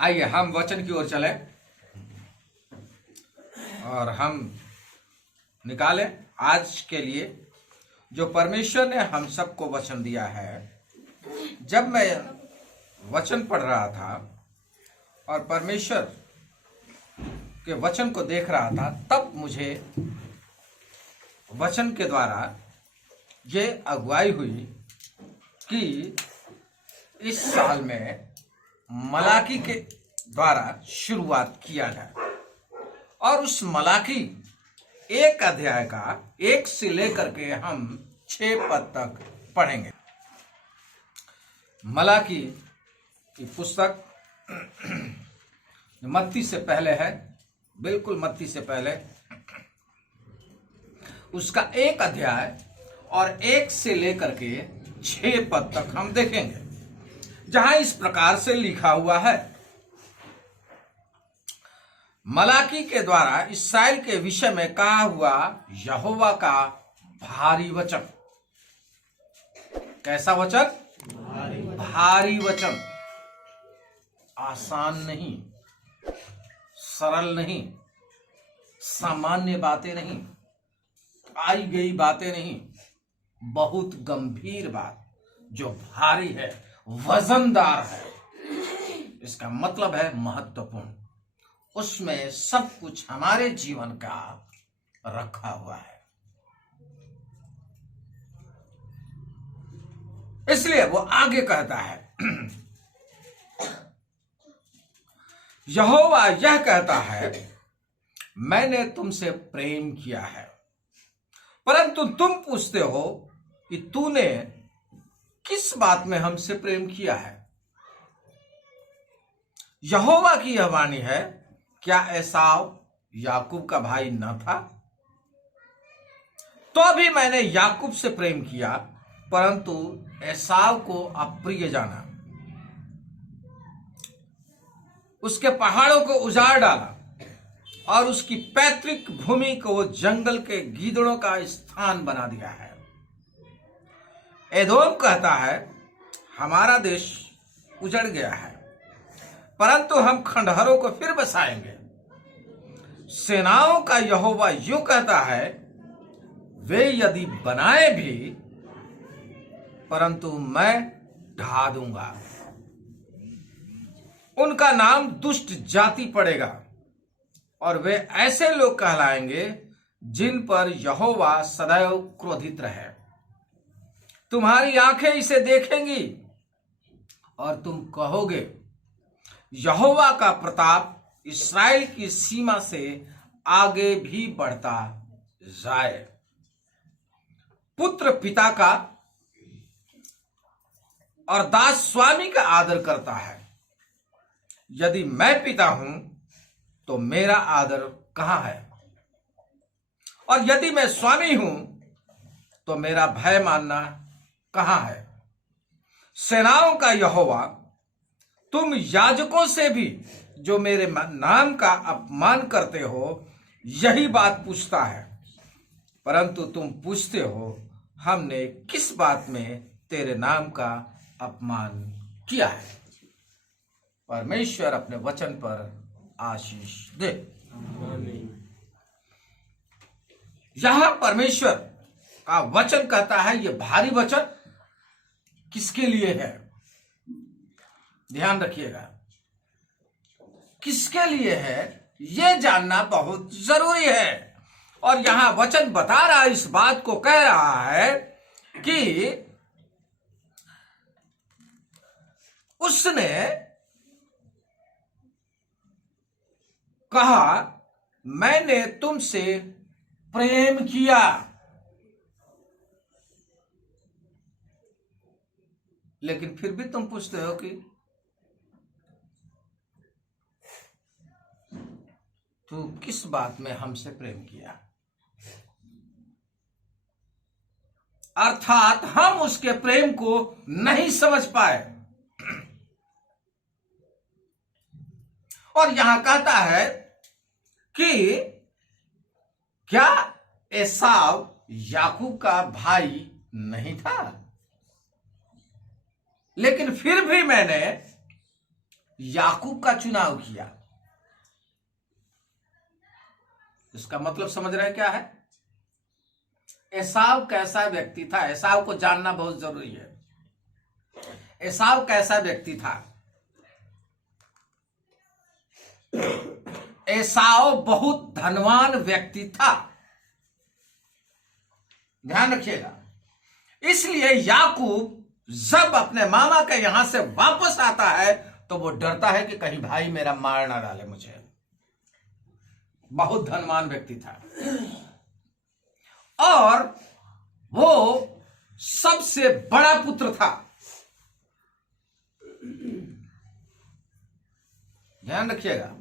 आइए हम वचन की ओर चले और हम निकालें आज के लिए जो परमेश्वर ने हम सबको वचन दिया है। जब मैं वचन पढ़ रहा था और परमेश्वर के वचन को देख रहा था, तब मुझे वचन के द्वारा ये अगुवाई हुई कि इस साल में मलाकी के द्वारा शुरुआत किया जाए और उस मलाकी एक अध्याय का 1 से लेकर के हम 6 पद तक पढ़ेंगे। मलाकी की पुस्तक मत्ती से पहले है, बिल्कुल मत्ती से पहले उसका 1 अध्याय और 1 से लेकर के 6 पद तक हम देखेंगे, जहां इस प्रकार से लिखा हुआ है। मलाकी के द्वारा इस्राएल के विषय में कहा हुआ यहोवा का भारी वचन। कैसा वचन? भारी वचन। आसान नहीं, सरल नहीं, सामान्य बातें नहीं, आई गई बातें नहीं, बहुत गंभीर बात जो भारी है, वजनदार है। इसका मतलब है महत्वपूर्ण। उसमें सब कुछ हमारे जीवन का रखा हुआ है। इसलिए वो आगे कहता है, यहोवा यह कहता है, मैंने तुमसे प्रेम किया है, परंतु तुम पूछते हो कि तूने किस बात में हमसे प्रेम किया है। यहोवा की यह वाणी है, क्या एसाव याकूब का भाई न था? तो भी मैंने याकूब से प्रेम किया, परंतु एसाव को अप्रिय जाना, उसके पहाड़ों को उजाड़ डाला और उसकी पैतृक भूमि को जंगल के गीदड़ों का स्थान बना दिया है। एदोम कहता है, हमारा देश उजड़ गया है, परंतु हम खंडहरों को फिर बसाएंगे। सेनाओं का यहोवा यूं कहता है, वे यदि बनाए भी, परंतु मैं ढा दूंगा। उनका नाम दुष्ट जाति पड़ेगा और वे ऐसे लोग कहलाएंगे जिन पर यहोवा सदैव क्रोधित रहे। तुम्हारी आंखें इसे देखेंगी और तुम कहोगे, यहोवा का प्रताप इस्राएल की सीमा से आगे भी बढ़ता जाए। पुत्र पिता का और दास स्वामी का आदर करता है। यदि मैं पिता हूं तो मेरा आदर कहां है? और यदि मैं स्वामी हूं तो मेरा भय मानना कहां है? सेनाओं का यहोवा, तुम याजकों से भी जो मेरे नाम का अपमान करते हो, यही बात पूछता है। परंतु तुम पूछते हो, हमने किस बात में तेरे नाम का अपमान किया है? परमेश्वर अपने वचन पर आशीष दे। यहां परमेश्वर का वचन कहता है, यह भारी वचन किसके लिए है? ध्यान रखिएगा, किसके लिए है यह जानना बहुत जरूरी है। और यहां वचन बता रहा है, इस बात को कह रहा है कि उसने कहा, मैंने तुमसे प्रेम किया। लेकिन फिर भी तुम पूछते हो कि तू किस बात में हमसे प्रेम किया? अर्थात हम उसके प्रेम को नहीं समझ पाए। और यहां कहता है कि क्या एसाव याकूब का भाई नहीं था? लेकिन फिर भी मैंने याकूब का चुनाव किया। इसका मतलब समझ रहे हैं क्या है? एसाव कैसा व्यक्ति था? एसाव को जानना बहुत जरूरी है। एसाव कैसा व्यक्ति था? एसाव बहुत धनवान व्यक्ति था, ध्यान रखिएगा। इसलिए याकूब जब अपने मामा के यहां से वापस आता है तो वो डरता है कि कहीं भाई मेरा मार ना डाले मुझे। बहुत धनवान व्यक्ति था और वो सबसे बड़ा पुत्र था, ध्यान रखिएगा।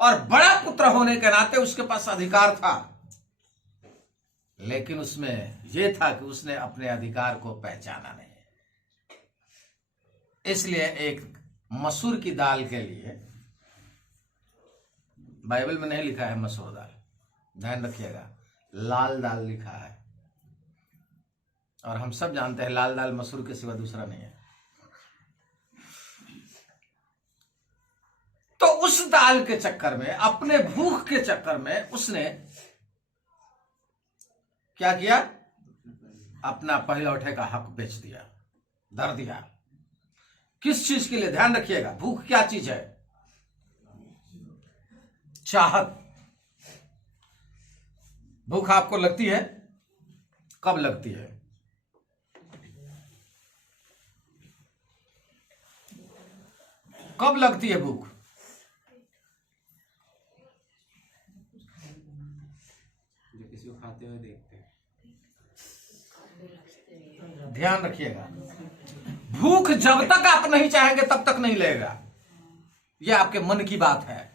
और बड़ा पुत्र होने के नाते उसके पास अधिकार था, लेकिन उसमें यह था कि उसने अपने अधिकार को पहचाना नहीं। इसलिए एक मसूर की दाल के लिए, बाइबल में नहीं लिखा है मसूर दाल, ध्यान रखिएगा, लाल दाल लिखा है। और हम सब जानते हैं लाल दाल मसूर के सिवा दूसरा नहीं है। तो उस दाल के चक्कर में, अपने भूख के चक्कर में उसने क्या किया? अपना पहलौठे का हक बेच दिया, धर दिया। किस चीज के लिए? ध्यान रखिएगा, भूख क्या चीज है? चाहत। भूख आपको लगती है? कब लगती है? कब लगती है भूख? जो किसी को खाते हुए देखते हैं। ध्यान रखिएगा, भूख जब तक आप नहीं चाहेंगे तब तक नहीं लगेगा। यह आपके मन की बात है।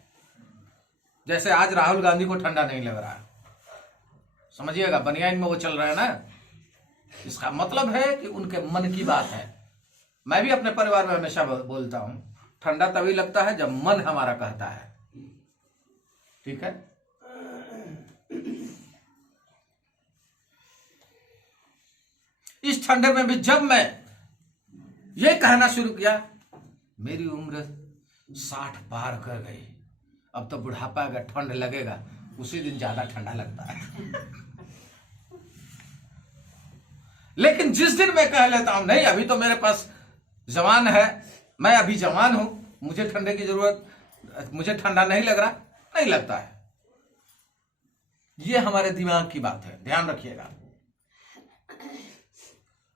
जैसे आज राहुल गांधी को ठंडा नहीं लग रहा है, समझिएगा, बनियान में वो चल रहा है ना, इसका मतलब है कि उनके मन की बात है। मैं भी अपने परिवार में हमेशा बोलता हूं, ठंडा तभी लगता है जब मन हमारा कहता है, ठीक है। इस ठंडे में भी जब मैं ये कहना शुरू किया, मेरी उम्र 60 पार कर गई, अब तो बुढ़ापा अगर ठंड लगेगा, उसी दिन ज्यादा ठंडा लगता है। लेकिन जिस दिन मैं कह लेता हूं नहीं, अभी तो मेरे पास जवान है, मैं अभी जवान हूं, मुझे ठंडे की जरूरत, मुझे ठंडा नहीं लग रहा, नहीं लगता है। यह हमारे दिमाग की बात है, ध्यान रखिएगा।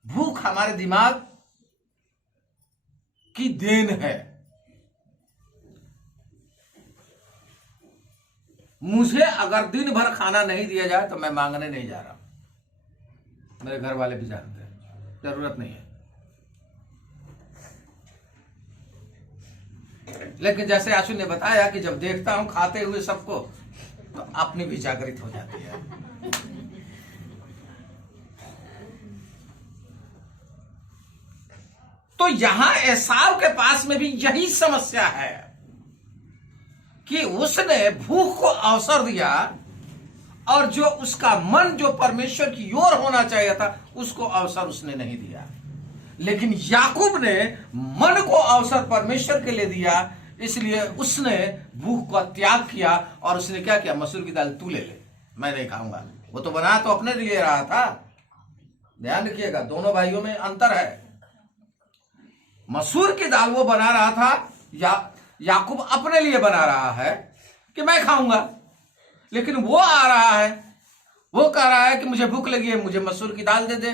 भूख हमारे दिमाग की देन है। मुझे अगर दिन भर खाना नहीं दिया जाए तो मैं मांगने नहीं जा रहा, मेरे घर वाले भी जानते हैं, जरूरत नहीं है। लेकिन जैसे आशु ने बताया कि जब देखता हूं खाते हुए सबको, तो अपनी भी जागृत हो जाती है। तो यहां एसाव के पास में भी यही समस्या है कि उसने भूख को अवसर दिया और जो उसका मन जो परमेश्वर की ओर होना चाहिए था उसको अवसर उसने नहीं दिया। लेकिन याकूब ने मन को अवसर परमेश्वर के लिए दिया, इसलिए उसने भूख का त्याग किया और उसने क्या किया? मसूर की दाल तू ले ले, मैं नहीं खाऊंगा। वो तो बना तो अपने लिए रहा था, ध्यान रखिएगा, दोनों भाइयों में अंतर है। मसूर की दाल वो बना रहा था, याकूब अपने लिए बना रहा है कि मैं खाऊंगा, लेकिन वो आ रहा है, वो कह रहा है कि मुझे भूख लगी है, मुझे मसूर की दाल दे दे।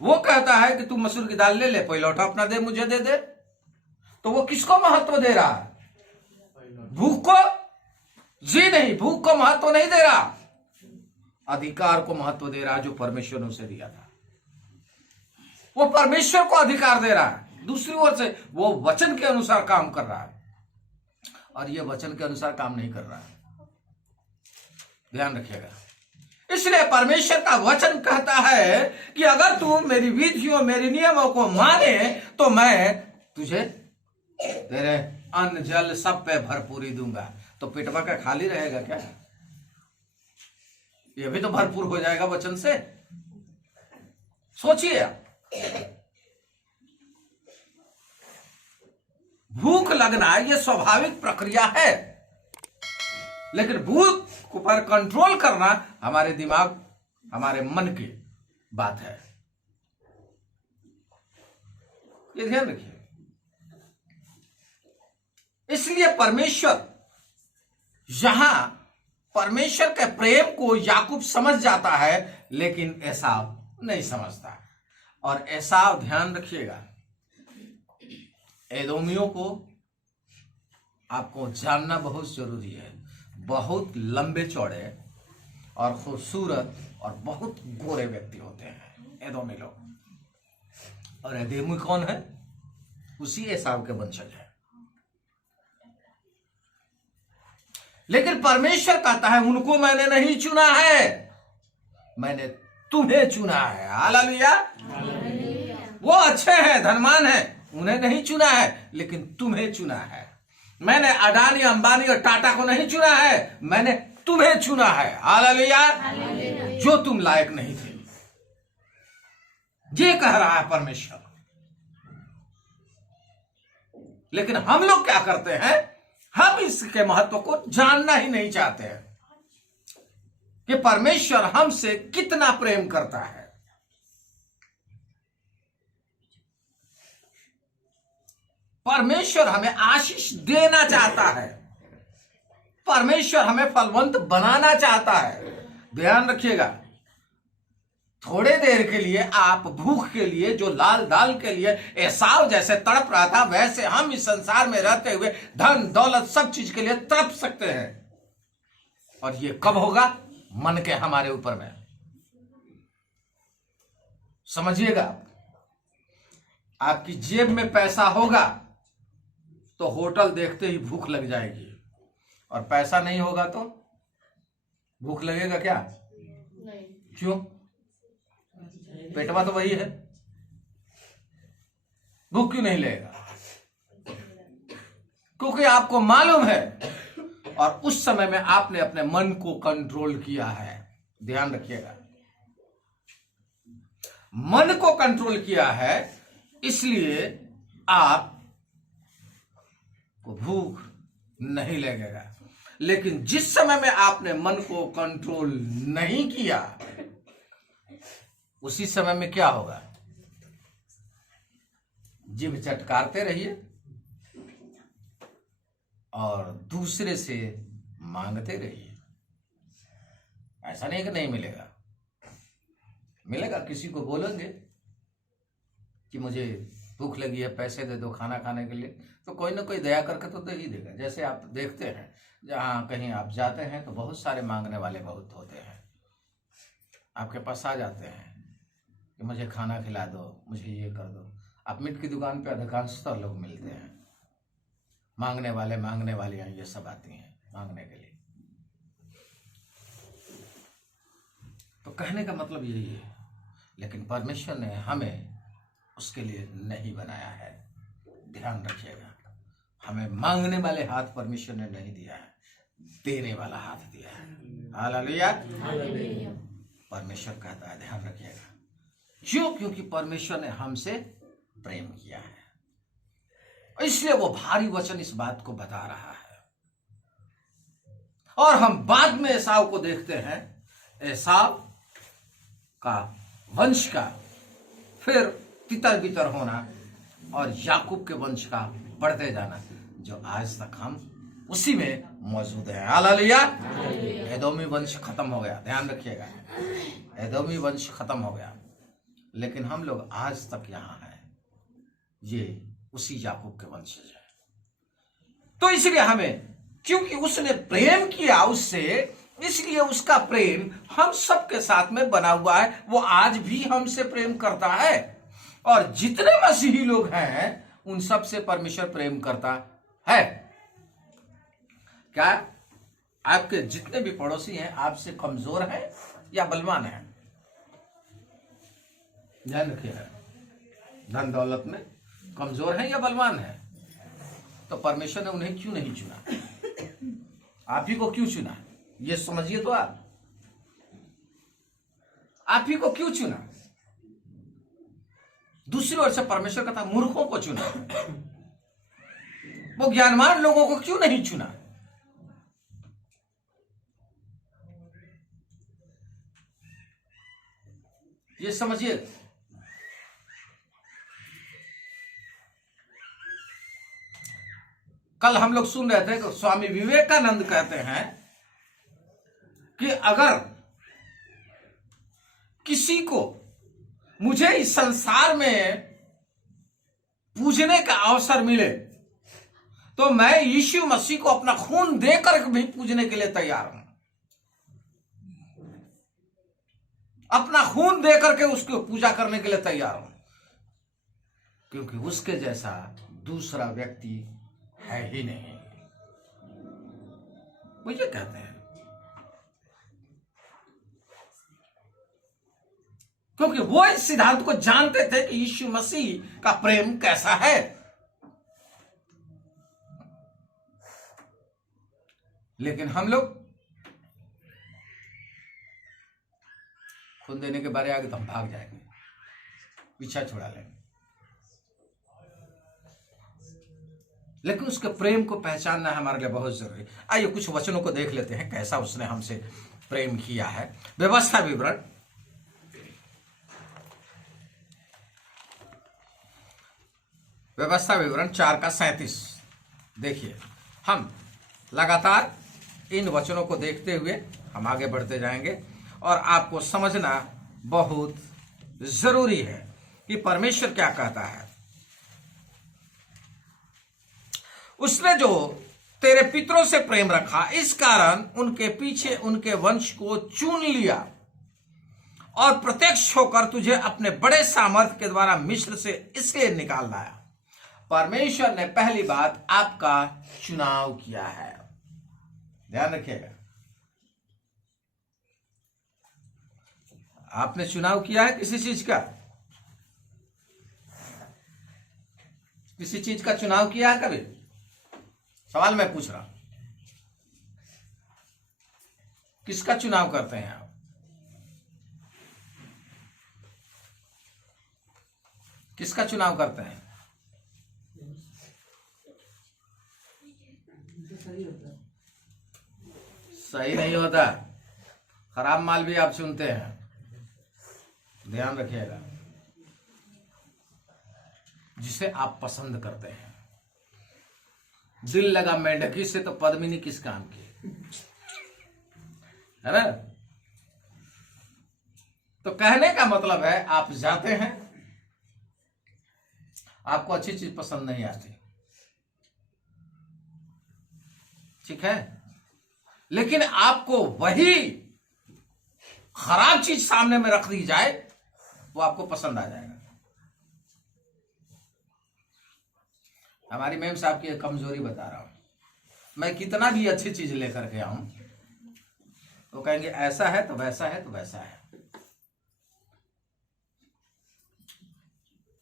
वो कहता है कि तू मसूर की दाल ले ले, पहलौठा अपना दे, मुझे दे दे। तो वो किसको महत्व दे रहा है? भूख को? जी नहीं, भूख को महत्व नहीं दे रहा, अधिकार को महत्व दे रहा जो परमेश्वर ने उसे दिया था। वो परमेश्वर को अधिकार दे रहा है, दूसरी ओर से वो वचन के अनुसार काम कर रहा है और ये वचन के अनुसार काम नहीं कर रहा है, ध्यान रखिएगा। इसलिए परमेश्वर का वचन कहता है कि अगर तू मेरी विधियों, मेरे नियमों को माने तो मैं तुझे तेरे अन्न जल सब पे भरपूरी दूंगा। तो पेटवा का खाली रहेगा क्या? ये भी तो भरपूर हो जाएगा वचन से। सोचिए, भूख लगना ये स्वाभाविक प्रक्रिया है, लेकिन भूख पर कंट्रोल करना हमारे दिमाग, हमारे मन की बात है। ये ध्यान रखिए। इसलिए परमेश्वर, यहां परमेश्वर के प्रेम को याकूब समझ जाता है, लेकिन एसाव नहीं समझता। और एसाव, ध्यान रखिएगा, एदोमियों को आपको जानना बहुत जरूरी है। बहुत लंबे चौड़े और खूबसूरत और बहुत गोरे व्यक्ति होते हैं एदोमी लोग। और एदोमी कौन है? उसी एसाव के वंशज है। लेकिन परमेश्वर कहता है उनको मैंने नहीं चुना है, मैंने तुम्हें चुना है। हालेलुया। वो अच्छे हैं, धनवान हैं, उन्हें नहीं चुना है, लेकिन तुम्हें चुना है। मैंने अडानी, अंबानी और टाटा को नहीं चुना है, मैंने तुम्हें चुना है। हालेलुया। जो तुम लायक नहीं थे, ये कह रहा है परमेश्वर। लेकिन हम लोग क्या करते हैं? हम इसके महत्व को जानना ही नहीं चाहते हैं कि परमेश्वर हमसे कितना प्रेम करता है। परमेश्वर हमें आशीष देना चाहता है, परमेश्वर हमें फलवंत बनाना चाहता है। ध्यान रखिएगा, थोड़े देर के लिए आप भूख के लिए, जो लाल दाल के लिए एसाव जैसे तड़प रहा था, वैसे हम इस संसार में रहते हुए धन दौलत सब चीज के लिए तड़प सकते हैं। और ये कब होगा? मन के हमारे ऊपर में। समझिएगा, आपकी जेब में पैसा होगा तो होटल देखते ही भूख लग जाएगी, और पैसा नहीं होगा तो भूख लगेगा क्या? नहीं। क्यों? पेटवा तो वही है, भूख क्यों नहीं लगेगा? क्योंकि आपको मालूम है, और उस समय में आपने अपने मन को कंट्रोल किया है। ध्यान रखिएगा, मन को कंट्रोल किया है, इसलिए आप को भूख नहीं लगेगा। लेकिन जिस समय में आपने मन को कंट्रोल नहीं किया, उसी समय में क्या होगा? जीभ चटकारते रहिए और दूसरे से मांगते रहिए। ऐसा नहीं कि नहीं मिलेगा, मिलेगा। किसी को बोलेंगे कि मुझे भूख लगी है, पैसे दे दो खाना खाने के लिए, तो कोई ना कोई दया करके तो दे ही देगा। जैसे आप देखते हैं, जहां कहीं आप जाते हैं तो बहुत सारे मांगने वाले बहुत होते हैं, आपके पास आ जाते हैं कि मुझे खाना खिला दो, मुझे ये कर दो। आप मीट की दुकान पे अधिकांशतः लोग मिलते हैं, मांगने वाले, मांगने वालियां, ये सब आती हैं मांगने के लिए। तो कहने का मतलब यही है, लेकिन परमेश्वर ने हमें उसके लिए नहीं बनाया है। ध्यान रखिएगा, हमें मांगने वाले हाथ परमेश्वर ने नहीं दिया है, देने वाला हाथ दिया है। हालेलुया। परमेश्वर कहता है, ध्यान रखिएगा, क्यों? क्योंकि परमेश्वर ने हमसे प्रेम किया है, इसलिए वो भारी वचन इस बात को बता रहा है। और हम बाद में एसाव को देखते हैं, एसाव का वंश का फिर तितर बितर होना और याकूब के वंश का बढ़ते जाना, जो आज तक हम उसी में मौजूद है। हालेलुया। एदोमी वंश खत्म हो गया, ध्यान रखिएगा, एदोमी वंश खत्म हो गया, लेकिन हम लोग आज तक यहां हैं, ये उसी याकूब के वंशज है। तो इसलिए हमें, क्योंकि उसने प्रेम किया उससे, इसलिए उसका प्रेम हम सबके साथ में बना हुआ है। वो आज भी हमसे प्रेम करता है, और जितने मसीही लोग हैं उन सब से परमेश्वर प्रेम करता है। क्या आपके जितने भी पड़ोसी हैं आपसे कमजोर हैं या बलवान हैं? ध्यान रखिएगा, धन दौलत में कमजोर हैं या बलवान हैं? तो परमेश्वर ने उन्हें क्यों नहीं चुना? आप ही को क्यों चुना? ये समझिए तो आप ही को क्यों चुना? दूसरी ओर से परमेश्वर कहता मूर्खों को चुना। वो ज्ञानवान लोगों को क्यों नहीं चुना? ये समझिए। कल हम लोग सुन रहे थे कि स्वामी विवेकानंद कहते हैं कि अगर किसी को मुझे इस संसार में पूजने का अवसर मिले तो मैं यीशु मसीह को अपना खून देकर भी पूजने के लिए तैयार हूं। अपना खून देकर के उसको पूजा करने के लिए तैयार हूं, क्योंकि उसके जैसा दूसरा व्यक्ति है ही नहीं। वो ये कहते हैं, क्योंकि वो इस सिद्धांत को जानते थे कि यीशु मसीह का प्रेम कैसा है। लेकिन हम लोग खून देने के बारे आगे तो हम भाग जाएंगे, पीछा छुड़ा लेंगे। लेकिन उसके प्रेम को पहचानना हमारे लिए बहुत जरूरी। आइए कुछ वचनों को देख लेते हैं, कैसा उसने हमसे प्रेम किया है। व्यवस्था विवरण, व्यवस्था विवरण 4:37। देखिए, हम लगातार इन वचनों को देखते हुए हम आगे बढ़ते जाएंगे और आपको समझना बहुत जरूरी है कि परमेश्वर क्या कहता है। उसने जो तेरे पितरों से प्रेम रखा, इस कारण उनके पीछे उनके वंश को चुन लिया और प्रत्यक्ष होकर तुझे अपने बड़े सामर्थ्य के द्वारा मिस्र से इसलिए निकाल लाया। परमेश्वर ने पहली बात आपका चुनाव किया है, ध्यान रखिएगा। आपने चुनाव किया है किसी चीज का? किसी चीज का चुनाव किया है कभी? सवाल मैं पूछ रहा हूं, किसका चुनाव करते हैं आप? किसका चुनाव करते हैं? सही नहीं होता, खराब माल भी आप चुनते हैं, ध्यान रखिएगा। जिसे आप पसंद करते हैं। दिल लगा मेंढकी से तो पद्मिनी किस काम की, है ना? तो कहने का मतलब है आप जाते हैं, आपको अच्छी चीज पसंद नहीं आती, ठीक है, लेकिन आपको वही खराब चीज सामने में रख दी जाए, वो आपको पसंद आ जाएगा। हमारी मैम साहब की एक कमजोरी बता रहा हूं, मैं कितना भी अच्छी चीज लेकर के आऊं तो कहेंगे ऐसा है तो वैसा है तो वैसा है।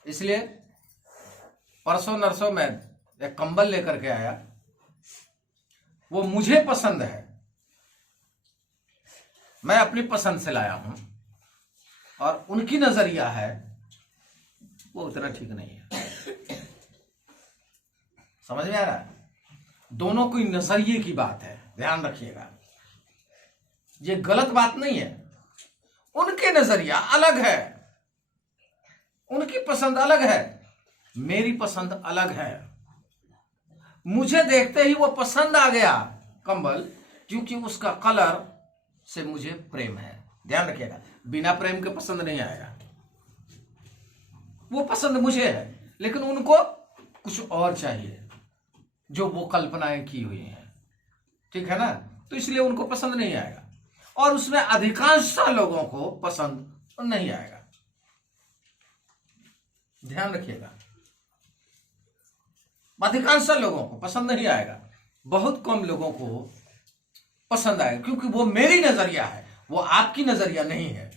इसलिए परसों नरसों में एक कंबल लेकर के आया, वो मुझे पसंद है, मैं अपनी पसंद से लाया हूं, और उनकी नजरिया है वो उतना ठीक नहीं है। समझ में आ रहा है? दोनों कोई नजरिए की बात है, ध्यान रखिएगा। ये गलत बात नहीं है, उनके नजरिया अलग है, उनकी पसंद अलग है, मेरी पसंद अलग है। मुझे देखते ही वो पसंद आ गया कंबल, क्योंकि उसका कलर से मुझे प्रेम है। ध्यान रखिएगा, बिना प्रेम के पसंद नहीं आएगा। वो पसंद मुझे है, लेकिन उनको कुछ और चाहिए जो वो कल्पनाएं की हुई हैं, ठीक है ना? तो इसलिए उनको पसंद नहीं आएगा, और उसमें अधिकांश लोगों को पसंद नहीं आएगा। ध्यान रखिएगा, अधिकांश लोगों को पसंद नहीं आएगा, बहुत कम लोगों को पसंद आएगा, क्योंकि वो मेरी नजरिया है, वो आपकी नजरिया नहीं है।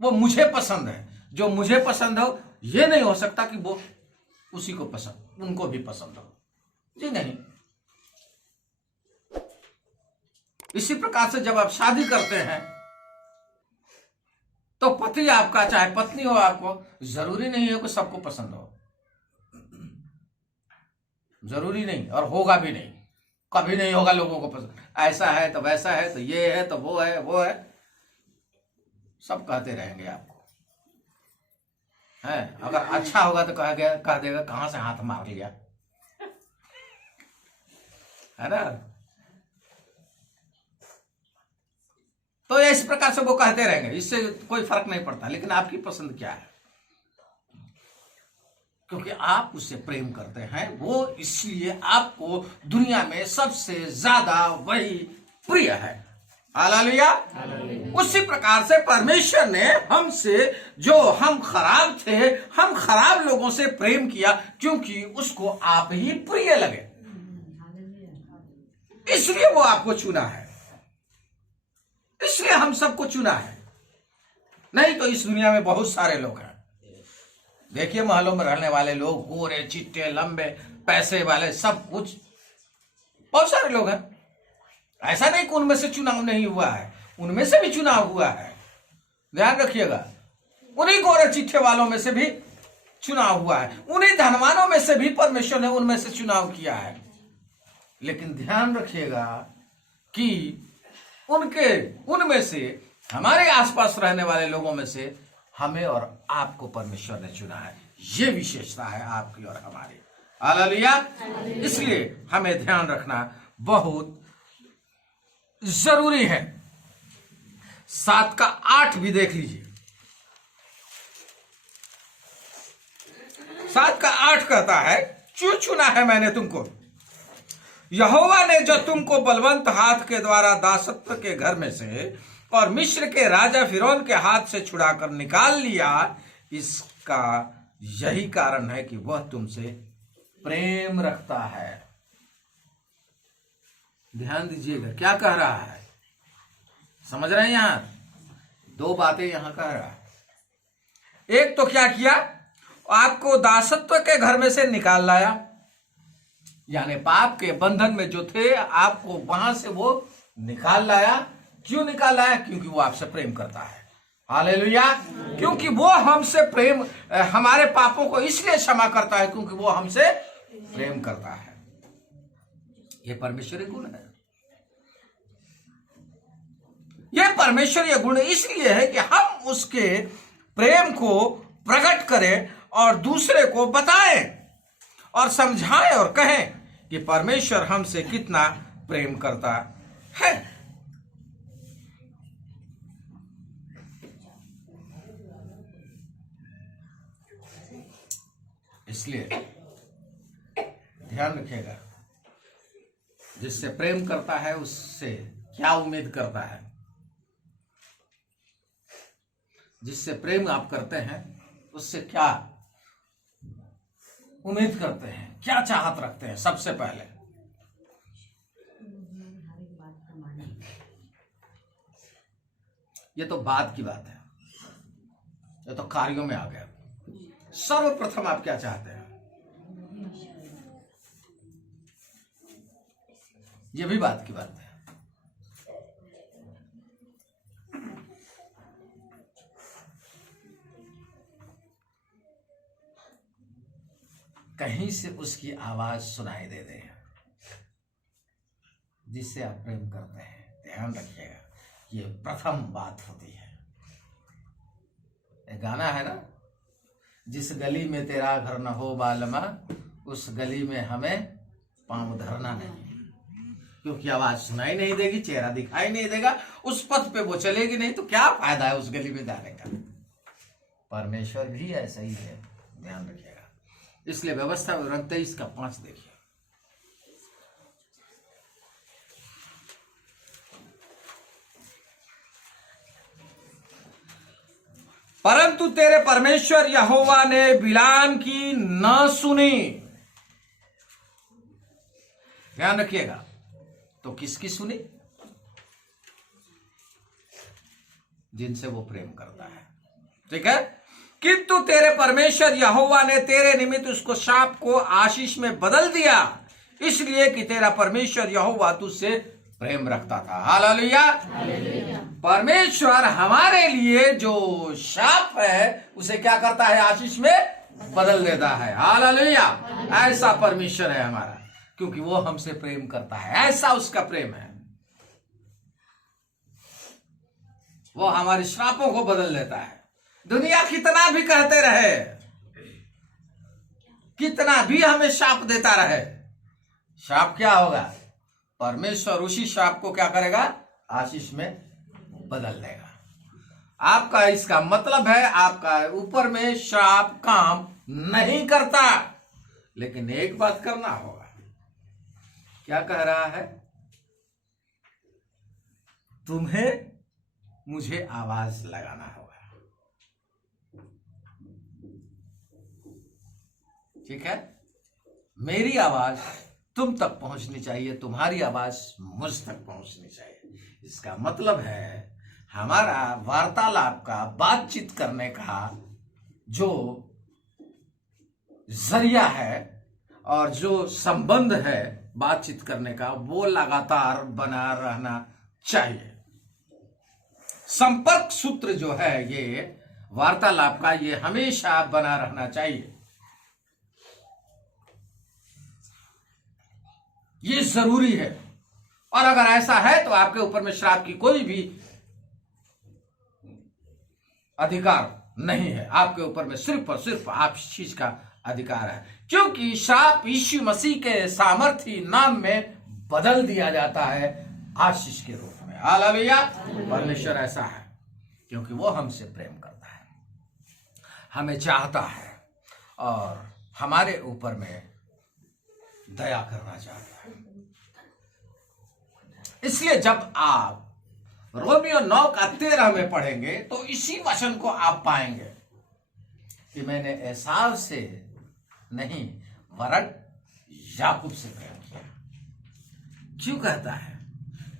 वो मुझे पसंद है, जो मुझे पसंद हो ये नहीं हो सकता कि वो उसी को पसंद, उनको भी पसंद हो, जी नहीं। इसी प्रकार से जब आप शादी करते हैं तो पति आपका चाहे पत्नी हो, आपको जरूरी नहीं है कि सबको पसंद हो। जरूरी नहीं और होगा भी नहीं, कभी नहीं होगा लोगों को पसंद। ऐसा है तो वैसा है तो ये है तो वो है, सब कहते रहेंगे आपको है। अगर अच्छा होगा तो कह देगा कहां से हाथ मार लिया, है ना। तो इस प्रकार से वो कहते रहेंगे, इससे कोई फर्क नहीं पड़ता। लेकिन आपकी पसंद क्या है? क्योंकि आप उससे प्रेम करते हैं, वो इसलिए आपको दुनिया में सबसे ज्यादा वही प्रिय है। हालेलुया। उसी प्रकार से परमेश्वर ने हमसे, जो हम खराब थे, हम खराब लोगों से प्रेम किया, क्योंकि उसको आप ही प्रिय लगे, इसलिए वो आपको चुना है, इसलिए हम सबको चुना है। नहीं तो इस दुनिया में बहुत सारे लोग हैं। देखिए महलों में रहने वाले लोग, गोरे चिट्टे लंबे, पैसे वाले, सब कुछ, बहुत सारे लोग हैं। ऐसा नहीं कि उनमें से चुनाव नहीं हुआ है, उनमें से भी चुनाव हुआ है। ध्यान रखिएगा, उन्हीं गोरे चिट्टे वालों में से भी चुनाव हुआ है, उन्हीं धनवानों में से भी परमेश्वर ने उनमें से चुनाव किया है। लेकिन ध्यान रखिएगा कि उनमें से, हमारे आसपास रहने वाले लोगों में से हमें और आपको परमेश्वर ने चुना है। ये विशेषता है आपकी और हमारी। हालेलुया। इसलिए हमें ध्यान रखना बहुत जरूरी है। 7 का 8 भी देख लीजिए। 7 का 8 कहता है, क्यों चुना है मैंने तुमको? यहोवा ने जो तुमको बलवंत हाथ के द्वारा दासत्व के घर में से और मिस्र के राजा फिरौन के हाथ से छुड़ाकर निकाल लिया, इसका यही कारण है कि वह तुमसे प्रेम रखता है। ध्यान दीजिएगा क्या कह रहा है, समझ रहे हैं? यहां 2 बातें यहां कह रहा है। एक तो क्या किया, आपको दासत्व के घर में से निकाल लाया, यानी पाप के बंधन में जो थे आपको वहां से वो निकाल लाया। क्यों निकाल लाया? क्योंकि वो आपसे प्रेम करता है। हालेलुया। क्योंकि वो हमसे प्रेम, हमारे पापों को इसलिए क्षमा करता है क्योंकि वो हमसे प्रेम करता है। ये परमेश्वरीय गुण है। ये परमेश्वरीय गुण इसलिए है कि हम उसके प्रेम को प्रकट करें और दूसरे को बताएं और समझाएं और कहें कि परमेश्वर हमसे कितना प्रेम करता है। इसलिए ध्यान रखिएगा, जिससे प्रेम करता है उससे क्या उम्मीद करता है? जिससे प्रेम आप करते हैं उससे क्या उम्मीद करते हैं, क्या चाहत रखते हैं? सबसे पहले ये तो बात की बात है, ये तो कार्यों में आ गया। सर्वप्रथम आप क्या चाहते हैं? ये भी बात की बात है। कहीं से उसकी आवाज सुनाई दे दे जिससे आप प्रेम करते हैं। ध्यान रखिएगा, ये प्रथम बात होती है। एक गाना है ना, जिस गली में तेरा घर न हो बालमा, उस गली में हमें पांव धरना नहीं, क्योंकि आवाज सुनाई नहीं देगी, चेहरा दिखाई नहीं देगा, उस पथ पे वो चलेगी नहीं, तो क्या फायदा है उस गली में जाने का। परमेश्वर भी ऐसा ही है, ध्यान रखिएगा। इसलिए व्यवस्था विवरण 23 का 5 देखिए। परंतु तेरे परमेश्वर यहोवा ने बिलाम की न सुनी। ध्यान रखिएगा, तो किसकी सुनी? जिनसे वो प्रेम करता है। ठीक है। किंतु तेरे परमेश्वर यहोवा ने तेरे निमित्त उसको शाप को आशीष में बदल दिया, इसलिए कि तेरा परमेश्वर यहोवा तुझसे प्रेम रखता था। हालेलुया। परमेश्वर हमारे लिए जो शाप है उसे क्या करता है? आशीष में बदल देता है। हालेलुया। ऐसा परमेश्वर है हमारा। क्योंकि वो हमसे प्रेम करता है। ऐसा उसका प्रेम है, वो हमारे श्रापों को बदल देता है। दुनिया कितना भी कहते रहे, कितना भी हमें शाप देता रहे, शाप क्या होगा? परमेश्वर उसी शाप को क्या करेगा? आशीष में बदल देगा। आपका इसका मतलब है आपका ऊपर में श्राप काम नहीं करता, लेकिन एक बात करना होगा। क्या कह रहा है? तुम्हें मुझे आवाज लगाना होगा। ठीक है, मेरी आवाज तुम तक पहुंचनी चाहिए, तुम्हारी आवाज मुझ तक पहुंचनी चाहिए। इसका मतलब है हमारा वार्तालाप का, बातचीत करने का जो जरिया है और जो संबंध है बातचीत करने का, वो लगातार बना रहना चाहिए। संपर्क सूत्र जो है ये वार्तालाप का, ये हमेशा बना रहना चाहिए। ये जरूरी है। और अगर ऐसा है तो आपके ऊपर में श्राप की कोई भी अधिकार नहीं है। आपके ऊपर में सिर्फ और सिर्फ आप इस चीज का अधिकार है, क्योंकि श्राप यीशु मसीह के सामर्थी नाम में बदल दिया जाता है आशीष के रूप में। हालेलुया। परमेश्वर ऐसा है क्योंकि वो हमसे प्रेम करता है, हमें चाहता है और हमारे ऊपर में दया करना चाहता है। इसलिए जब आप रोमियो 9:13 में पढ़ेंगे तो इसी वचन को आप पाएंगे कि मैंने एसाव से नहीं वरन याकूब से प्रेम किया। क्यों कहता है?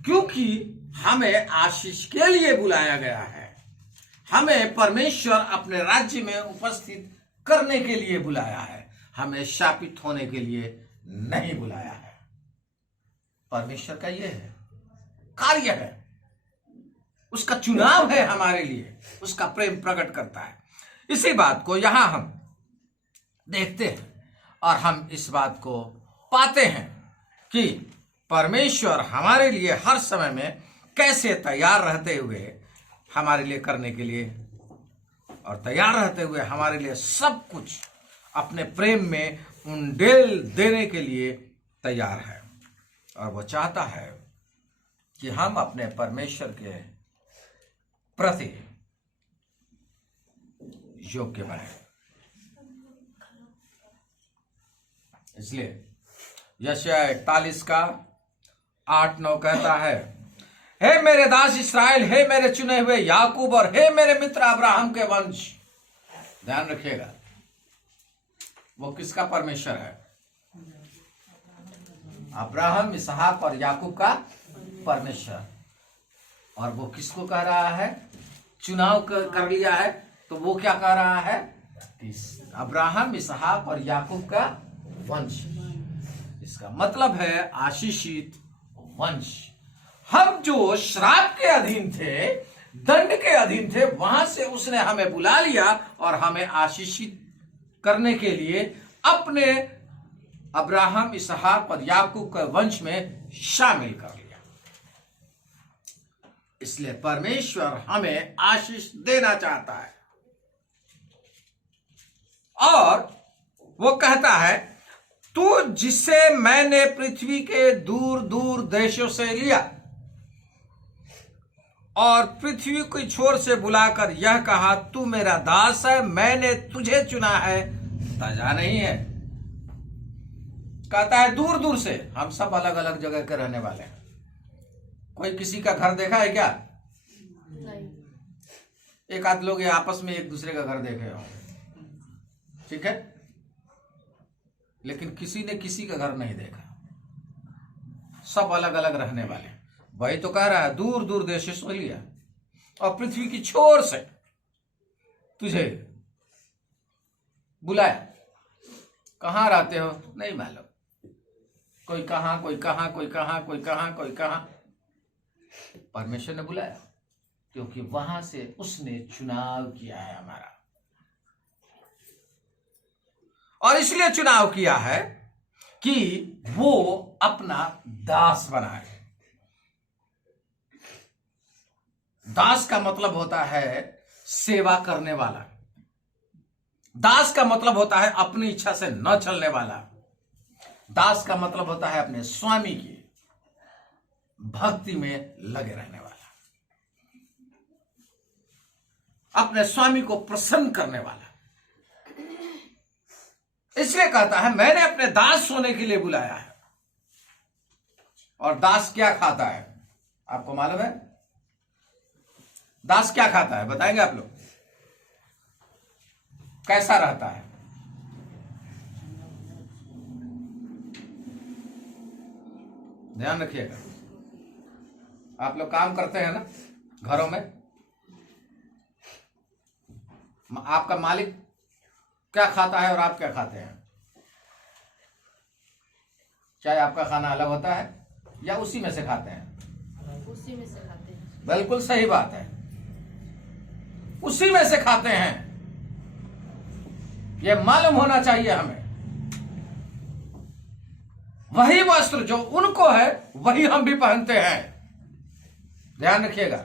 क्योंकि हमें आशीष के लिए बुलाया गया है, हमें परमेश्वर अपने राज्य में उपस्थित करने के लिए बुलाया है, हमें शापित होने के लिए नहीं बुलाया है। परमेश्वर का यह है कार्य है, उसका चुनाव है हमारे लिए, उसका प्रेम प्रकट करता है। इसी बात को यहां हम देखते हैं और हम इस बात को पाते हैं कि परमेश्वर हमारे लिए हर समय में कैसे तैयार रहते हुए हमारे लिए करने के लिए और तैयार रहते हुए हमारे लिए सब कुछ अपने प्रेम में उंडेल देने के लिए तैयार है। और वो चाहता है कि हम अपने परमेश्वर के प्रति योग्य बने। इसलिए यशायाह 41:8-9 कहता है, हे मेरे दास इस्राएल, हे मेरे चुने हुए याकूब और हे मेरे मित्र अब्राहम के वंश। ध्यान रखिएगा, वो किसका परमेश्वर है? अब्राहम, इसहाक और याकूब का परमेश्वर। और वो किसको कह रहा है? चुनाव कर लिया है तो वो क्या कह रहा है? अब्राहम, इसहाक और याकूब का वंश। इसका मतलब है आशीषित वंश। हम जो श्राप के अधीन थे, दंड के अधीन थे, वहां से उसने हमें बुला लिया और हमें आशीषित करने के लिए अपने अब्राहम, इसहाक और याकूब के वंश में शामिल कर लिया। इसलिए परमेश्वर हमें आशीष देना चाहता है और वो कहता है, तू जिसे मैंने पृथ्वी के दूर दूर देशों से लिया और पृथ्वी की छोर से बुलाकर यह कहा, तू मेरा दास है, मैंने तुझे चुना है, ताजा नहीं है। कहता है दूर दूर से। हम सब अलग अलग जगह के रहने वाले हैं। कोई किसी का घर देखा है क्या? नहीं। एक आध लोग ये आपस में एक दूसरे का घर देखे हो, ठीक है, लेकिन किसी ने किसी का घर नहीं देखा। सब अलग अलग रहने वाले। वही तो कह रहा है, दूर दूर देश से लिया और पृथ्वी की छोर से तुझे बुलाया। कहां रहते हो नहीं मालूम, कोई कहां, कोई कहां, कोई कहां, कोई कहां, कोई कहां। परमेश्वर ने बुलाया क्योंकि वहां से उसने चुनाव किया है हमारा। और इसलिए चुनाव किया है कि वो अपना दास बनाए। दास का मतलब होता है सेवा करने वाला। दास का मतलब होता है अपनी इच्छा से न चलने वाला। दास का मतलब होता है अपने स्वामी की भक्ति में लगे रहने वाला, अपने स्वामी को प्रसन्न करने वाला। इसलिए कहता है मैंने अपने दास होने के लिए बुलाया है। और दास क्या खाता है आपको मालूम है? दास क्या खाता है बताएंगे आप लोग? कैसा रहता है? ध्यान रखिएगा। आप लोग काम करते हैं ना घरों में, आपका मालिक क्या खाता है और आप क्या खाते हैं? चाहे आपका खाना अलग होता है या उसी में से खाते हैं? उसी में से खाते हैं। बिल्कुल सही बात है, उसी में से खाते हैं। यह मालूम होना चाहिए हमें। वही वस्त्र जो उनको है वही हम भी पहनते हैं। ध्यान रखिएगा।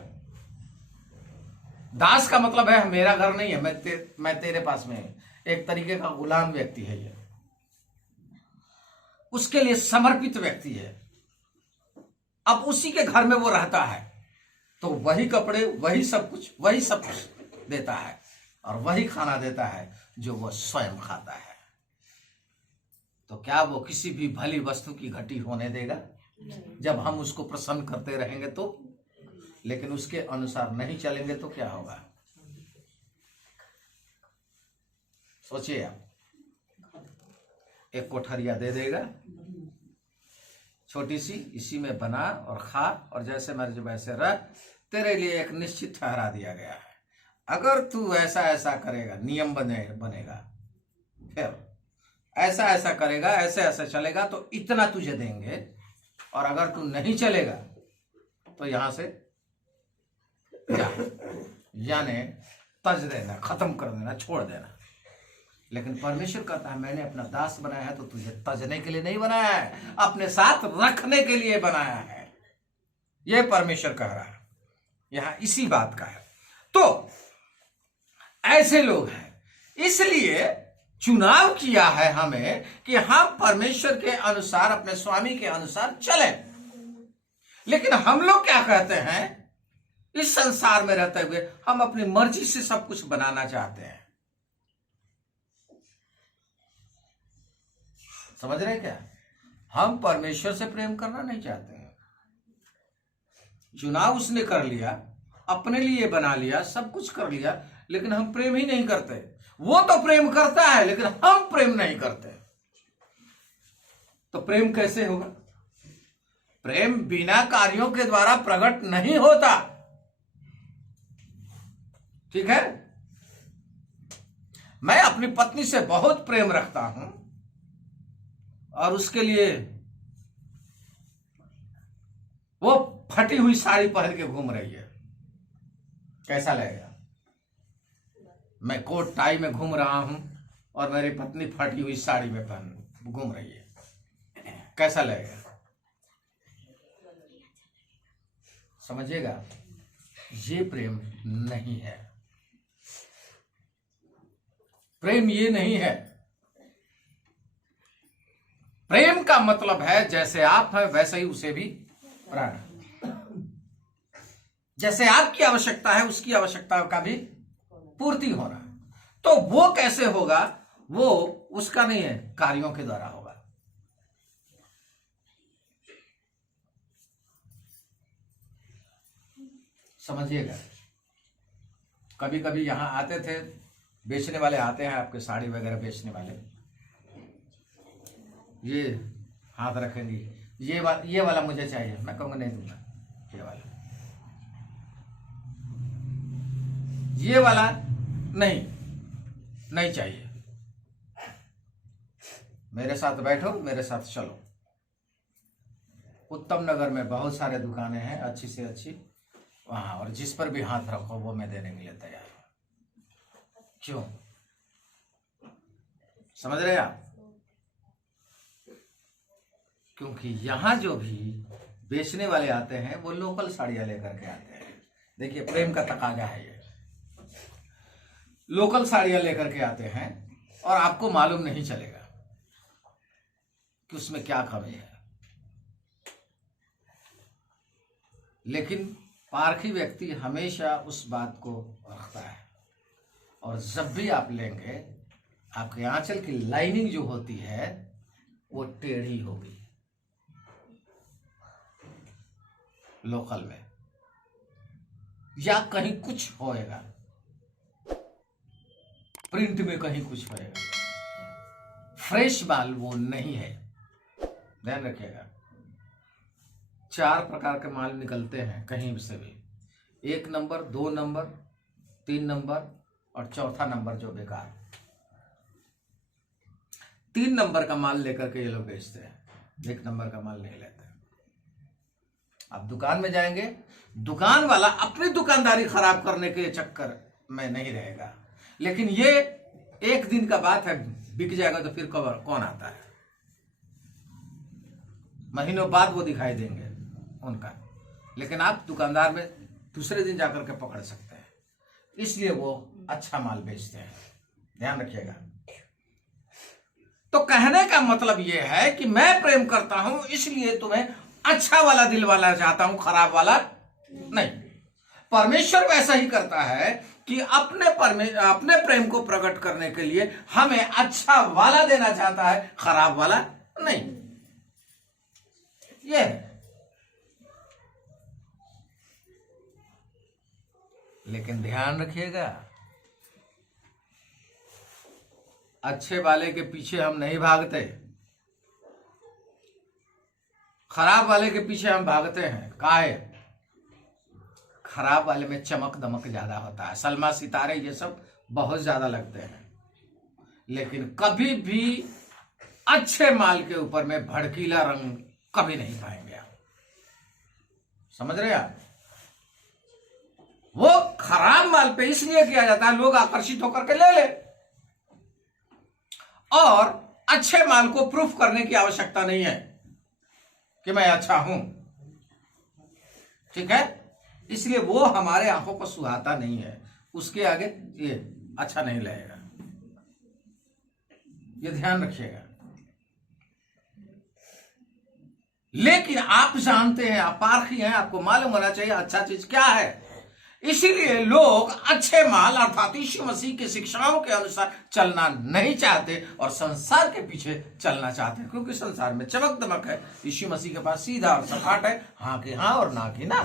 दास का मतलब है मेरा घर नहीं है, मैं तेरे पास में है। एक तरीके का गुलाम व्यक्ति है ये, उसके लिए समर्पित व्यक्ति है। अब उसी के घर में वो रहता है तो वही कपड़े, वही सब कुछ देता है और वही खाना देता है जो वो स्वयं खाता है। तो क्या वो किसी भी भली वस्तु की घटी होने देगा? जब हम उसको प्रसन्न करते रहेंगे तो, लेकिन उसके अनुसार नहीं चलेंगे तो क्या होगा? सोचिए आप, एक कोठरिया दे देगा छोटी सी, इसी में बना और खा और जैसे मर्जी वैसे रह, तेरे लिए एक निश्चित ठहरा दिया गया है। अगर तू ऐसा ऐसा करेगा, नियम बनेगा, फिर ऐसा ऐसा करेगा, ऐसे ऐसे चलेगा तो इतना तुझे देंगे, और अगर तू नहीं चलेगा तो यहां से जा, यानी तज देना, खत्म कर देना, छोड़ देना। लेकिन परमेश्वर कहता है मैंने अपना दास बनाया है तो तुझे तजने के लिए नहीं बनाया है, अपने साथ रखने के लिए बनाया है। यह परमेश्वर कह रहा है, यहां इसी बात का है। तो ऐसे लोग हैं, इसलिए चुनाव किया है हमें कि हम परमेश्वर के अनुसार, अपने स्वामी के अनुसार चलें। लेकिन हम लोग क्या कहते हैं, इस संसार में रहते हुए हम अपनी मर्जी से सब कुछ बनाना चाहते हैं। समझ रहे हैं क्या? हम परमेश्वर से प्रेम करना नहीं चाहते हैं। चुनाव उसने कर लिया, अपने लिए बना लिया, सब कुछ कर लिया, लेकिन हम प्रेम ही नहीं करते। वो तो प्रेम करता है लेकिन हम प्रेम नहीं करते। तो प्रेम कैसे होगा? प्रेम बिना कार्यों के द्वारा प्रकट नहीं होता। ठीक है? मैं अपनी पत्नी से बहुत प्रेम रखता हूं और उसके लिए वो फटी हुई साड़ी पहन के घूम रही है, कैसा लगेगा? मैं कोट टाई में घूम रहा हूं और मेरी पत्नी फटी हुई साड़ी में पहन घूम रही है, कैसा लगेगा? समझिएगा, ये प्रेम नहीं है। प्रेम ये नहीं है। प्रेम का मतलब है जैसे आप हैं वैसे ही उसे भी प्राण, जैसे आपकी आवश्यकता है उसकी आवश्यकता का भी पूर्ति होना। तो वो कैसे होगा? वो उसका नहीं है, कार्यों के द्वारा होगा। समझिएगा। कभी कभी यहां आते थे, बेचने वाले आते हैं आपके, साड़ी वगैरह बेचने वाले, ये हाथ रखेंगे, ये वाला मुझे चाहिए, मैं कहूंगा नहीं दूंगा, ये वाला नहीं चाहिए। मेरे साथ बैठो, मेरे साथ चलो। उत्तम नगर में बहुत सारे दुकानें हैं, अच्छी से अच्छी, वहां, और जिस पर भी हाथ रखो वो मैं देने के लिए तैयार हूं। क्यों? समझ रहे आप? क्योंकि यहां जो भी बेचने वाले आते हैं वो लोकल साड़ियां लेकर के आते हैं। देखिए प्रेम का तकाजा है ये, लोकल साड़ियां लेकर के आते हैं और आपको मालूम नहीं चलेगा कि उसमें क्या कमी है। लेकिन पारखी व्यक्ति हमेशा उस बात को रखता है, और जब भी आप लेंगे आपके आंचल की लाइनिंग जो होती है वो टेढ़ी होगी लोकल में, या कहीं कुछ होएगा, प्रिंट में कहीं कुछ होएगा। फ्रेश माल वो नहीं है, ध्यान रखिएगा। 4 प्रकार के माल निकलते हैं कहीं से भी, 1 नंबर, 2 नंबर, 3 नंबर और चौथा नंबर जो बेकार। 3 नंबर का माल लेकर के ये लोग बेचते हैं, 1 नंबर का माल नहीं लेते। आप दुकान में जाएंगे, दुकान वाला अपनी दुकानदारी खराब करने के चक्कर में नहीं रहेगा, लेकिन ये 1 दिन का बात है, बिक जाएगा तो फिर कौन आता है? महीनों बाद वो दिखाई देंगे उनका, लेकिन आप दुकानदार में दूसरे दिन जाकर के पकड़ सकते हैं। इसलिए वो अच्छा माल बेचते हैं, ध्यान रखिएगा। तो कहने का मतलब ये है कि मैं प्रेम करता हूं इसलिए तुम्हें अच्छा वाला दिल वाला चाहता हूं, खराब वाला नहीं। परमेश्वर वैसा ही करता है कि अपने प्रेम को प्रकट करने के लिए हमें अच्छा वाला देना चाहता है, खराब वाला नहीं। ये है। लेकिन ध्यान रखिएगा, अच्छे वाले के पीछे हम नहीं भागते, खराब वाले के पीछे हम भागते हैं। काहे? खराब वाले में चमक दमक ज्यादा होता है, सलमा सितारे ये सब बहुत ज्यादा लगते हैं, लेकिन कभी भी अच्छे माल के ऊपर में भड़कीला रंग कभी नहीं पाएंगे आप। समझ रहे आप? वो खराब माल पे इसलिए किया जाता है लोग आकर्षित होकर के ले ले, और अच्छे माल को प्रूफ करने की आवश्यकता नहीं है कि मैं अच्छा हूं, ठीक है? इसलिए वो हमारे आंखों को सुहाता नहीं है, उसके आगे ये अच्छा नहीं लगेगा। ये ध्यान रखिएगा। लेकिन आप जानते हैं, आप पारखी हैं, आपको मालूम होना चाहिए अच्छा चीज क्या है। इसीलिए लोग अच्छे माल अर्थात यीशु मसीह की शिक्षाओं के अनुसार चलना नहीं चाहते और संसार के पीछे चलना चाहते हैं, क्योंकि संसार में चमक दमक है, यीशु मसीह के पास सीधा और सपाट है, हाँ की हाँ और ना की ना।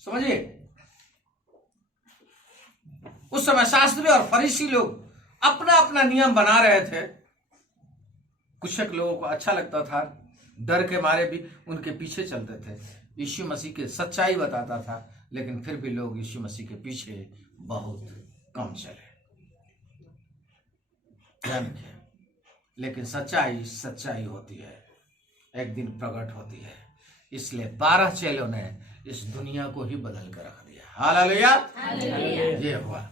समझिए, उस समय शास्त्री और फरीसी लोग अपना अपना नियम बना रहे थे। कुछ लोगों को अच्छा लगता था, डर के मारे भी उनके पीछे चलते थे। यीशु मसीह की सच्चाई बताता था, लेकिन फिर भी लोग यीशु मसीह के पीछे बहुत कम चले। ध्यान रखिए, लेकिन सच्चाई सच्चाई होती है, एक दिन प्रकट होती है। इसलिए 12 चेलों ने इस दुनिया को ही बदल कर रख दिया। हालेलुया। ये हुआ।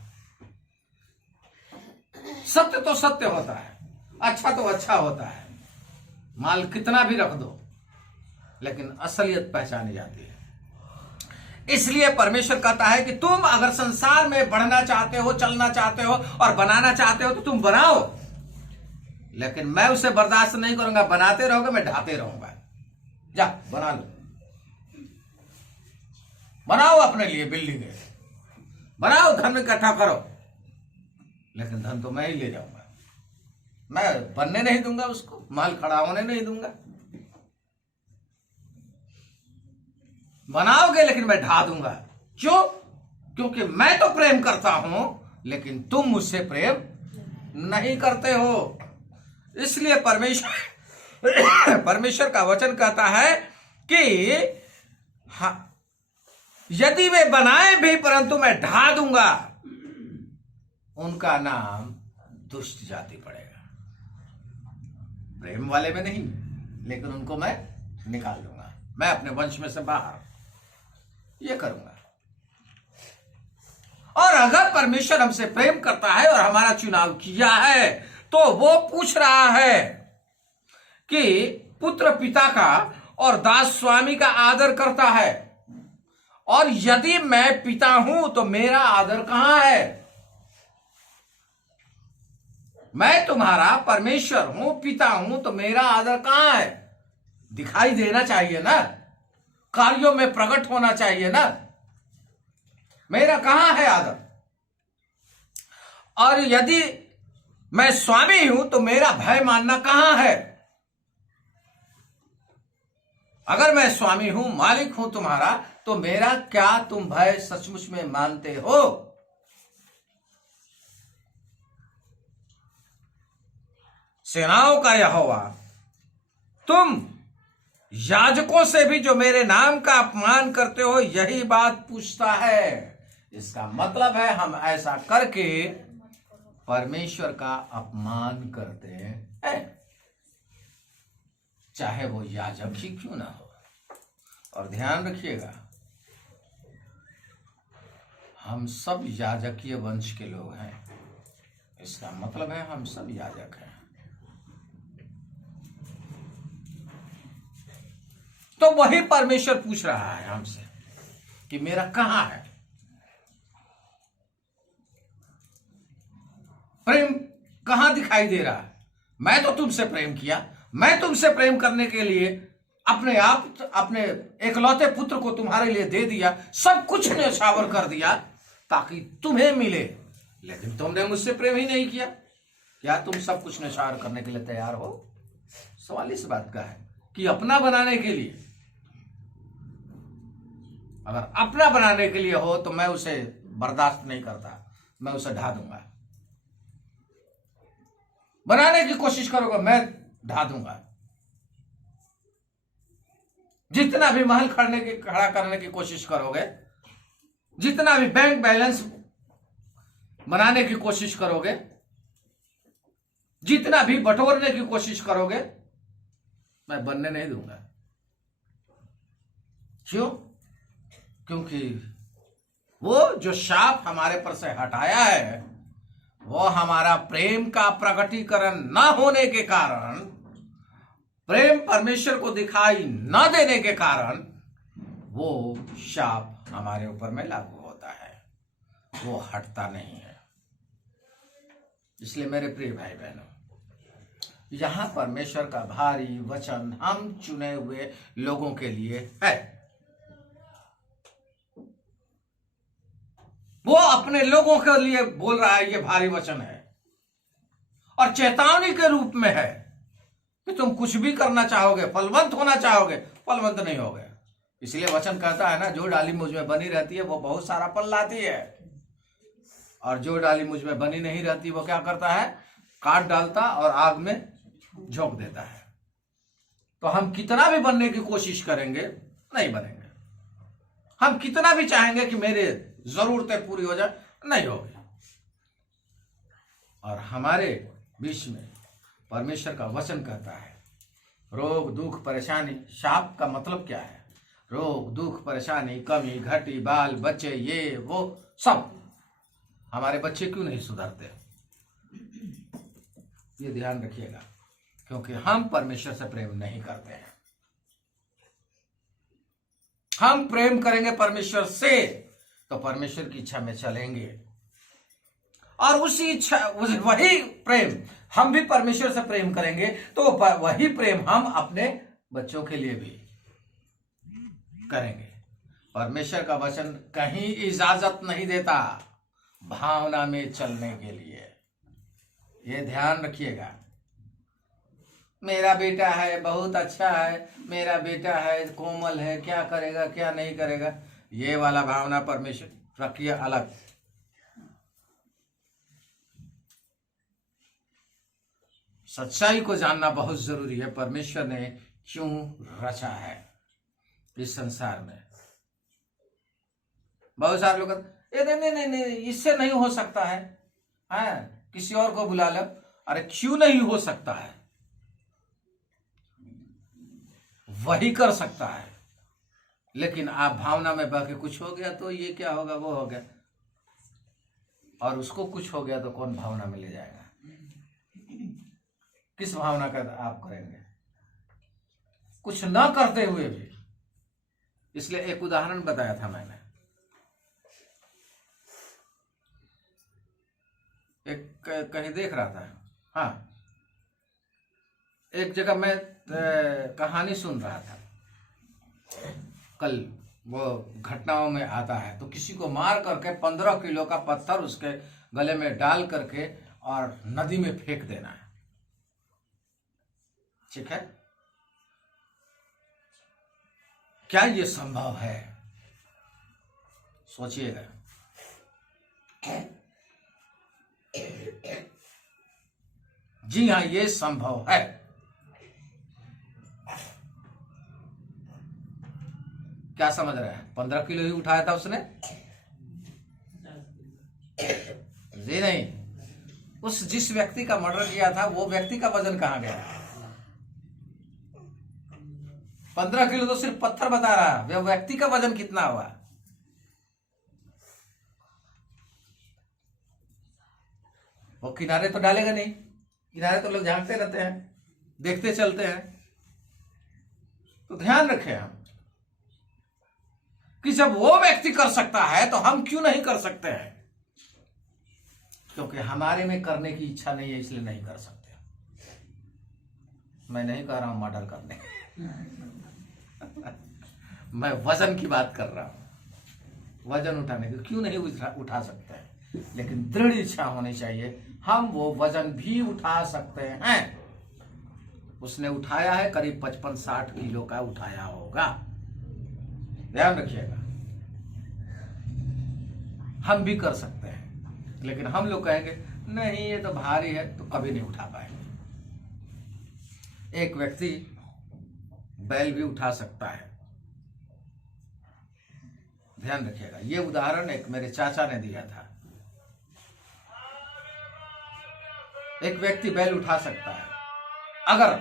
सत्य तो सत्य होता है, अच्छा तो अच्छा होता है, माल कितना भी रख दो, लेकिन असलियत पहचानी जाती है। इसलिए परमेश्वर कहता है कि तुम अगर संसार में बढ़ना चाहते हो, चलना चाहते हो और बनाना चाहते हो तो तुम बनाओ, लेकिन मैं उसे बर्दाश्त नहीं करूंगा। बनाते रहोगे, मैं ढाते रहूंगा। जा बना लो, बनाओ अपने लिए बिल्डिंग, बनाओ, धन इकट्ठा करो, लेकिन धन तो मैं ही ले जाऊंगा। मैं बनने नहीं दूंगा, उसको माल खड़ा होने नहीं दूंगा। बनाओगे लेकिन मैं ढा दूंगा। क्यों? क्योंकि मैं तो प्रेम करता हूं, लेकिन तुम मुझसे प्रेम नहीं करते हो। इसलिए परमेश्वर का वचन कहता है कि हाँ, यदि वे बनाए भी परंतु मैं ढा दूंगा, उनका नाम दुष्ट जाति पड़ेगा। प्रेम वाले में नहीं, लेकिन उनको मैं निकाल दूंगा, मैं अपने वंश में से बाहर ये करूंगा। और अगर परमेश्वर हमसे प्रेम करता है और हमारा चुनाव किया है, तो तो वो पूछ रहा है कि पुत्र पिता का और दास स्वामी का आदर करता है, और यदि मैं पिता हूं तो मेरा आदर कहां है? मैं तुम्हारा परमेश्वर हूं, पिता हूं, तो मेरा आदर कहां है? दिखाई देना चाहिए ना, कार्यों में प्रकट होना चाहिए ना। मेरा कहां है आदर? और यदि मैं स्वामी हूं तो मेरा भय मानना कहां है? अगर मैं स्वामी हूं, मालिक हूं तुम्हारा, तो मेरा क्या तुम भय सचमुच में मानते हो? सेनाओं का यहोवा तुम याजकों से भी जो मेरे नाम का अपमान करते हो यही बात पूछता है। इसका मतलब है हम ऐसा करके परमेश्वर का अपमान करते हैं, चाहे वो याजक ही क्यों ना हो। और ध्यान रखिएगा, हम सब याजकीय वंश के लोग हैं। इसका मतलब है हम सब याजक हैं। तो वही परमेश्वर पूछ रहा है हमसे कि मेरा कहां है प्रेम, कहां दिखाई दे रहा है? मैं तो तुमसे प्रेम किया, मैं तुमसे प्रेम करने के लिए अपने आप अपने एकलौते पुत्र को तुम्हारे लिए दे दिया, सब कुछ न्यौछावर कर दिया ताकि तुम्हें मिले, लेकिन तुमने मुझसे प्रेम ही नहीं किया। क्या तुम सब कुछ न्यौछावर करने के लिए तैयार हो? सवाल इस बात का है कि अपना बनाने के लिए, अगर अपना बनाने के लिए हो तो मैं उसे बर्दाश्त नहीं करता, मैं उसे ढा दूंगा। बनाने की कोशिश करोगे, मैं ढा दूंगा। जितना भी महल खड़ा करने की कोशिश करोगे, जितना भी बैंक बैलेंस बनाने की कोशिश करोगे, जितना भी बटोरने की कोशिश करोगे, मैं बनने नहीं दूंगा। क्यों? क्योंकि वो जो शाप हमारे पर से हटाया है, वो हमारा प्रेम का प्रकटीकरण न होने के कारण, प्रेम परमेश्वर को दिखाई न देने के कारण वो शाप हमारे ऊपर में लागू होता है, वो हटता नहीं है। इसलिए मेरे प्रिय भाई बहनों, यहां परमेश्वर का भारी वचन हम चुने हुए लोगों के लिए है। वो अपने लोगों के लिए बोल रहा है, ये भारी वचन है और चेतावनी के रूप में है कि तुम कुछ भी करना चाहोगे, फलवंत होना चाहोगे, फलवंत नहीं होगे। इसलिए वचन कहता है ना, जो डाली मुझ में बनी रहती है वो बहुत सारा फल लाती है, और जो डाली मुझ में बनी नहीं रहती वो क्या करता है? काट डालता और आग में झोंक देता है। तो हम कितना भी बनने की कोशिश करेंगे, नहीं बनेंगे। हम कितना भी चाहेंगे कि मेरे जरूरतें पूरी हो जाए, नहीं होगी। और हमारे बीच में परमेश्वर का वचन कहता है, रोग दुख परेशानी, शाप का मतलब क्या है? रोग दुख परेशानी, कमी घटी, बाल बच्चे, ये वो सब। हमारे बच्चे क्यों नहीं सुधरते? ये ध्यान रखिएगा, क्योंकि हम परमेश्वर से प्रेम नहीं करते हैं। हम प्रेम करेंगे परमेश्वर से तो परमेश्वर की इच्छा में चलेंगे, और उसी इच्छा, वही प्रेम हम भी परमेश्वर से प्रेम करेंगे तो वही प्रेम हम अपने बच्चों के लिए भी करेंगे। परमेश्वर का वचन कहीं इजाजत नहीं देता भावना में चलने के लिए। ये ध्यान रखिएगा। मेरा बेटा है, बहुत अच्छा है, मेरा बेटा है, कोमल है, क्या करेगा क्या नहीं करेगा, ये वाला भावना परमेश्वर रखिए अलग। सच्चाई को जानना बहुत जरूरी है, परमेश्वर ने क्यों रचा है इस संसार में। बहुत सारे लोग नहीं, इससे नहीं हो सकता है, किसी और को बुला लो। अरे क्यों नहीं हो सकता है? वही कर सकता है, लेकिन आप भावना में बह के कुछ हो गया तो ये क्या होगा, वो हो गया, और उसको कुछ हो गया तो कौन भावना में ले जाएगा? किस भावना का आप करेंगे? कुछ ना करते हुए भी। इसलिए एक उदाहरण बताया था मैंने। एक कहीं देख रहा था, हाँ, एक जगह मैं कहानी सुन रहा था कल। वो घटनाओं में आता है तो किसी को मार करके 15 किलो का पत्थर उसके गले में डाल करके और नदी में फेंक देना है, ठीक है? क्या ये संभव है? सोचिएगा। जी हाँ, ये संभव है। क्या समझ रहे हैं? 15 किलो ही उठाया था उसने? जी नहीं, उस जिस व्यक्ति का मर्डर किया था वो व्यक्ति का वजन कहां गया? 15 किलो तो सिर्फ पत्थर बता रहा, वह व्यक्ति का वजन कितना हुआ? वो किनारे तो डालेगा नहीं, किनारे तो लोग झांकते रहते हैं, देखते चलते हैं। तो ध्यान रखें हम कि जब वो व्यक्ति कर सकता है तो हम क्यों नहीं कर सकते हैं? क्योंकि हमारे में करने की इच्छा नहीं है, इसलिए नहीं कर सकते। मैं नहीं कह रहा हूं मर्डर करने मैं वजन की बात कर रहा हूं। वजन उठाने की क्यों नहीं उठा सकते हैं? लेकिन दृढ़ इच्छा होनी चाहिए, हम वो वजन भी उठा सकते हैं। उसने उठाया है, करीब 55-60 किलो का उठाया होगा, ध्यान रखिएगा। हम भी कर सकते हैं, लेकिन हम लोग कहेंगे नहीं ये तो भारी है, तो कभी नहीं उठा पाएंगे। एक व्यक्ति बैल भी उठा सकता है, ध्यान रखिएगा। ये उदाहरण एक मेरे चाचा ने दिया था। एक व्यक्ति बैल उठा सकता है अगर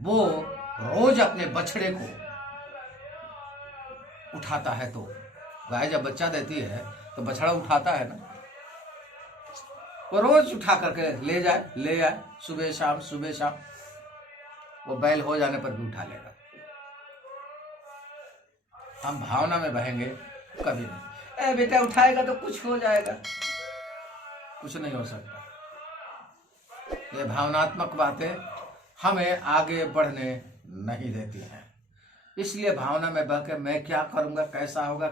वो रोज अपने बछड़े को उठाता है। तो गाय जब बच्चा देती है तो बछड़ा उठाता है ना, वो रोज उठा करके ले जाए सुबह शाम। वो बैल हो जाने पर भी उठा लेगा। हम भावना में बहेंगे कभी नहीं। ए बेटा उठाएगा तो कुछ हो जाएगा, कुछ नहीं हो सकता। ये भावनात्मक बातें हमें आगे बढ़ने नहीं देती हैं। इसलिए भावना में बह के मैं क्या करूंगा, कैसा होगा,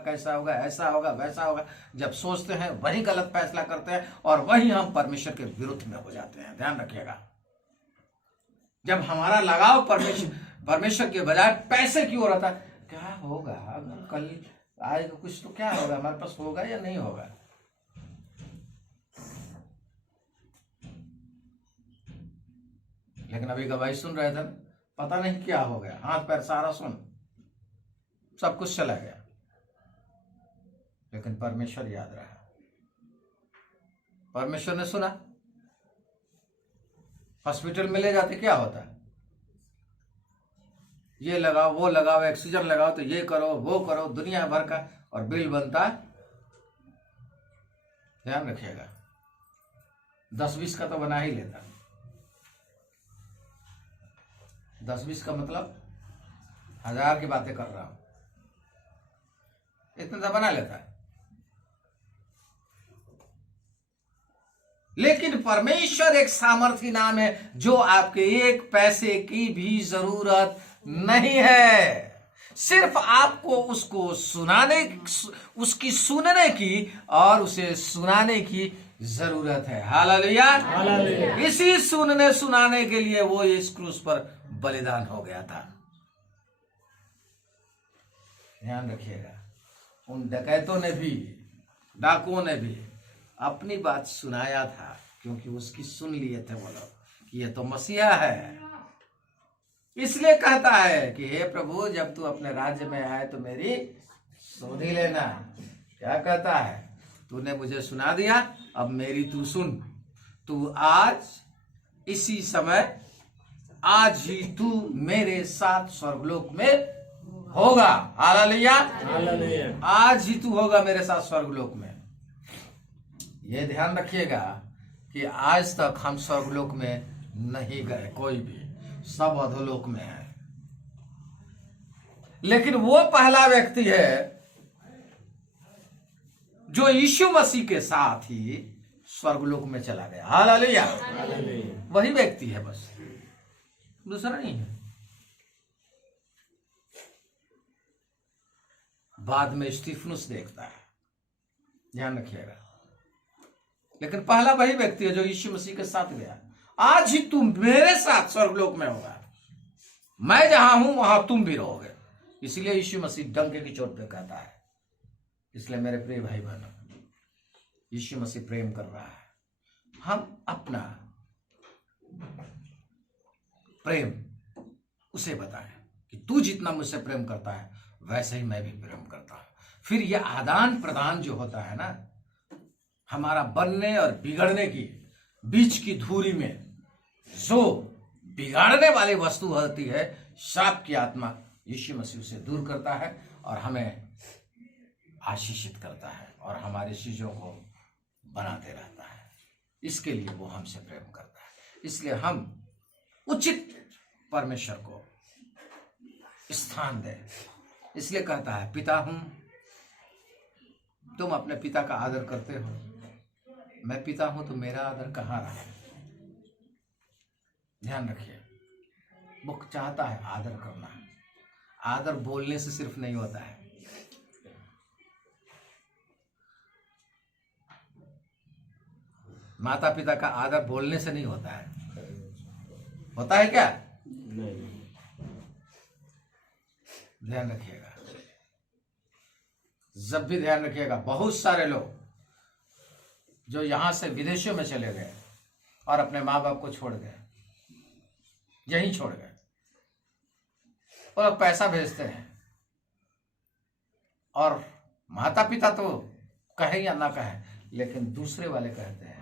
ऐसा होगा, वैसा होगा, जब सोचते हैं वही गलत फैसला करते हैं और वही हम परमेश्वर के विरुद्ध में हो जाते हैं। ध्यान रखिएगा, जब हमारा लगाव परमेश्वर के बजाय पैसे की ओर रहता है, क्या होगा अगर कल आएगा कुछ तो क्या होगा, हमारे पास होगा या नहीं होगा। लेकिन अभी गवाही सुन रहे थे, पता नहीं क्या हो गया, हाथ पैर सारा सुन, सब कुछ चला गया, लेकिन परमेश्वर याद रहा। परमेश्वर ने सुना। हॉस्पिटल में ले जाते क्या होता है, ये लगाओ वो लगाओ, ऑक्सीजन लगाओ, तो ये करो वो करो, दुनिया भर का, और बिल बनता। ध्यान रखिएगा, 10-20 का तो बना ही लेता। 10-20 का मतलब 1000 की बातें कर रहा हूं, इतना तो बना लेता है। लेकिन परमेश्वर एक सामर्थी नाम है जो आपके एक पैसे की भी जरूरत नहीं है। सिर्फ आपको उसको उसकी सुनने की और उसे सुनाने की जरूरत है। हालेलुया। इसी सुनने सुनाने के लिए वो इस क्रूस पर बलिदान हो गया था। ध्यान रखिएगा, उन डकैतों ने भी, डाकुओं ने भी अपनी बात सुनाया था, क्योंकि उसकी सुन लिए थे वो लोग कि ये तो मसीहा है। इसलिए कहता है कि हे प्रभु, जब तू अपने राज्य में आए तो मेरी सुध ही लेना। क्या कहता है, तूने मुझे सुना दिया, अब मेरी तू सुन। तू आज इसी समय, आज ही तू मेरे साथ स्वर्गलोक में होगा। हालेलुया। आज ही तू होगा मेरे साथ स्वर्गलोक में। ये ध्यान रखिएगा कि आज तक हम स्वर्गलोक में नहीं गए, कोई भी, सब अधोलोक में है। लेकिन वो पहला व्यक्ति है जो यीशु मसीह के साथ ही स्वर्गलोक में चला गया। हालेलुया। वही व्यक्ति है, बस, दूसरा नहीं है। बाद में स्टीफनुस देखता है, ध्यान रखिएगा। लेकिन पहला वही व्यक्ति है जो यीशु मसीह के साथ गया। आज ही तुम मेरे साथ स्वर्गलोक में होगा, मैं जहां हूं वहां तुम भी रहोगे। इसलिए यीशु मसीह डंके की चोट पे कहता है। इसलिए मेरे प्रिय भाई बहनों, यीशु मसीह प्रेम कर रहा है। हम अपना प्रेम उसे बताएं कि तू जितना मुझसे प्रेम करता है वैसे ही मैं भी प्रेम करता हूं। फिर यह आदान प्रदान जो होता है ना, हमारा बनने और बिगड़ने की बीच की धुरी में जो बिगाड़ने वाली वस्तु होती है, श्राप की आत्मा, यीशु मसीह उसे दूर करता है और हमें आशीषित करता है और हमारी चीजों को बनाते रहता है। इसके लिए वो हमसे प्रेम करता है। इसलिए हम उचित परमेश्वर को स्थान दें। इसलिए कहता है, पिता हूं, तुम अपने पिता का आदर करते हो, मैं पिता हूं तो मेरा आदर कहां रहा। ध्यान रखिए, वो चाहता है आदर करना। आदर बोलने से सिर्फ नहीं होता है, माता पिता का आदर बोलने से नहीं होता है। होता है क्या? नहीं। ध्यान रखिएगा, जब भी ध्यान रखिएगा, बहुत सारे लोग जो यहां से विदेशों में चले गए और अपने माँ बाप को छोड़ गए, यहीं छोड़ गए, और पैसा भेजते हैं, और माता पिता तो कहे या ना कहे, लेकिन दूसरे वाले कहते हैं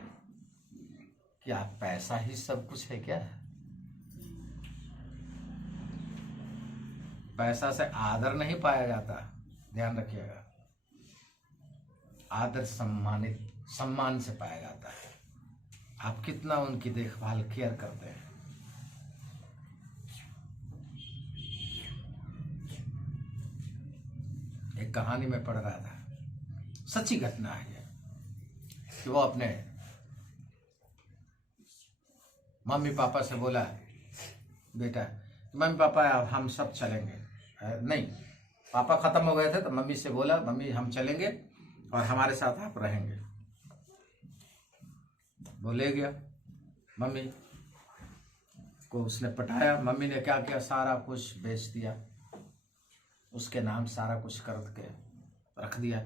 क्या पैसा ही सब कुछ है क्या? पैसा से आदर नहीं पाया जाता। ध्यान रखिएगा, आदर सम्मान से पाया जाता है। आप कितना उनकी देखभाल केयर करते हैं। एक कहानी में पढ़ रहा था, सच्ची घटना है कि वो अपने मम्मी पापा से बोला, बेटा, मम्मी पापा अब हम सब चलेंगे। नहीं, पापा खत्म हो गए थे तो मम्मी से बोला, मम्मी हम चलेंगे और हमारे साथ आप रहेंगे। वो ले गया, मम्मी को उसने पटाया। मम्मी ने क्या किया, सारा कुछ बेच दिया, उसके नाम सारा कुछ कर के रख दिया।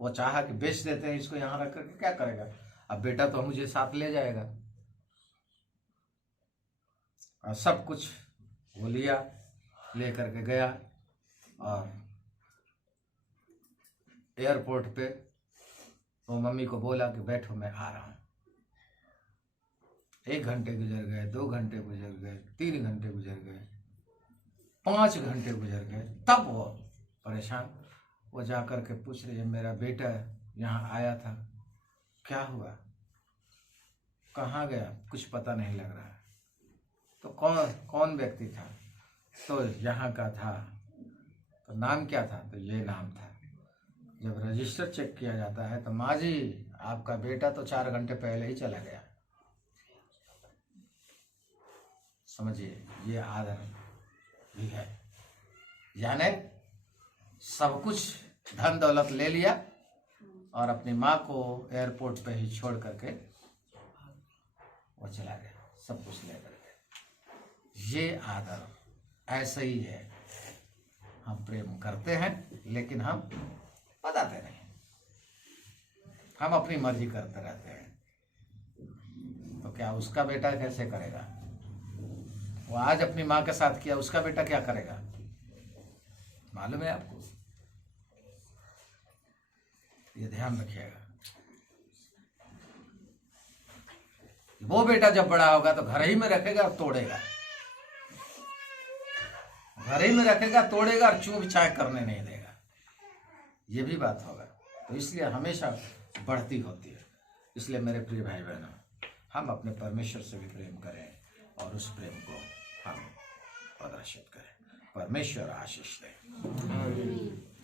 वो चाहा कि बेच देते हैं इसको, यहाँ रख करके क्या करेगा, अब बेटा तो मुझे साथ ले जाएगा। और सब कुछ वो लिया, ले करके गया और एयरपोर्ट पे वो मम्मी को बोला कि बैठो मैं आ रहा हूँ। 1 घंटे गुजर गए, 2 घंटे गुजर गए, 3 घंटे गुजर गए, 5 घंटे गुजर गए। तब वो परेशान, वो जा कर के पूछ रही है, मेरा बेटा यहाँ आया था, क्या हुआ, कहाँ गया, कुछ पता नहीं लग रहा। तो कौन व्यक्ति था? तो यहाँ का था। तो नाम क्या था? तो ये नाम था। जब रजिस्टर चेक किया जाता है तो माँ जी आपका बेटा तो 4 घंटे पहले ही चला गया। समझिए, ये आदर भी है। यानी सब कुछ धन दौलत ले लिया और अपनी माँ को एयरपोर्ट पे ही छोड़ करके वो चला गया, सब कुछ ले करके। ये आदर ऐसे ही है। हम प्रेम करते हैं लेकिन हम बताते नहीं, हम अपनी मर्जी करते रहते हैं। तो क्या उसका बेटा कैसे करेगा? वो आज अपनी माँ के साथ किया, उसका बेटा क्या करेगा? मालूम है आपको? ये ध्यान रखिएगा। वो बेटा जब बड़ा होगा तो घर ही में रखेगा और तोड़ेगा, घर ही में रखेगा, तोड़ेगा और चूं चाय करने नहीं देगा। ये भी बात होगा। तो इसलिए हमेशा बढ़ती होती है। इसलिए मेरे प्रिय भाई बहनों, हम अपने परमेश्वर से भी प्रेम करें और उस प्रेम को हम प्रदर्शित करें। परमेश्वर आशीष दे।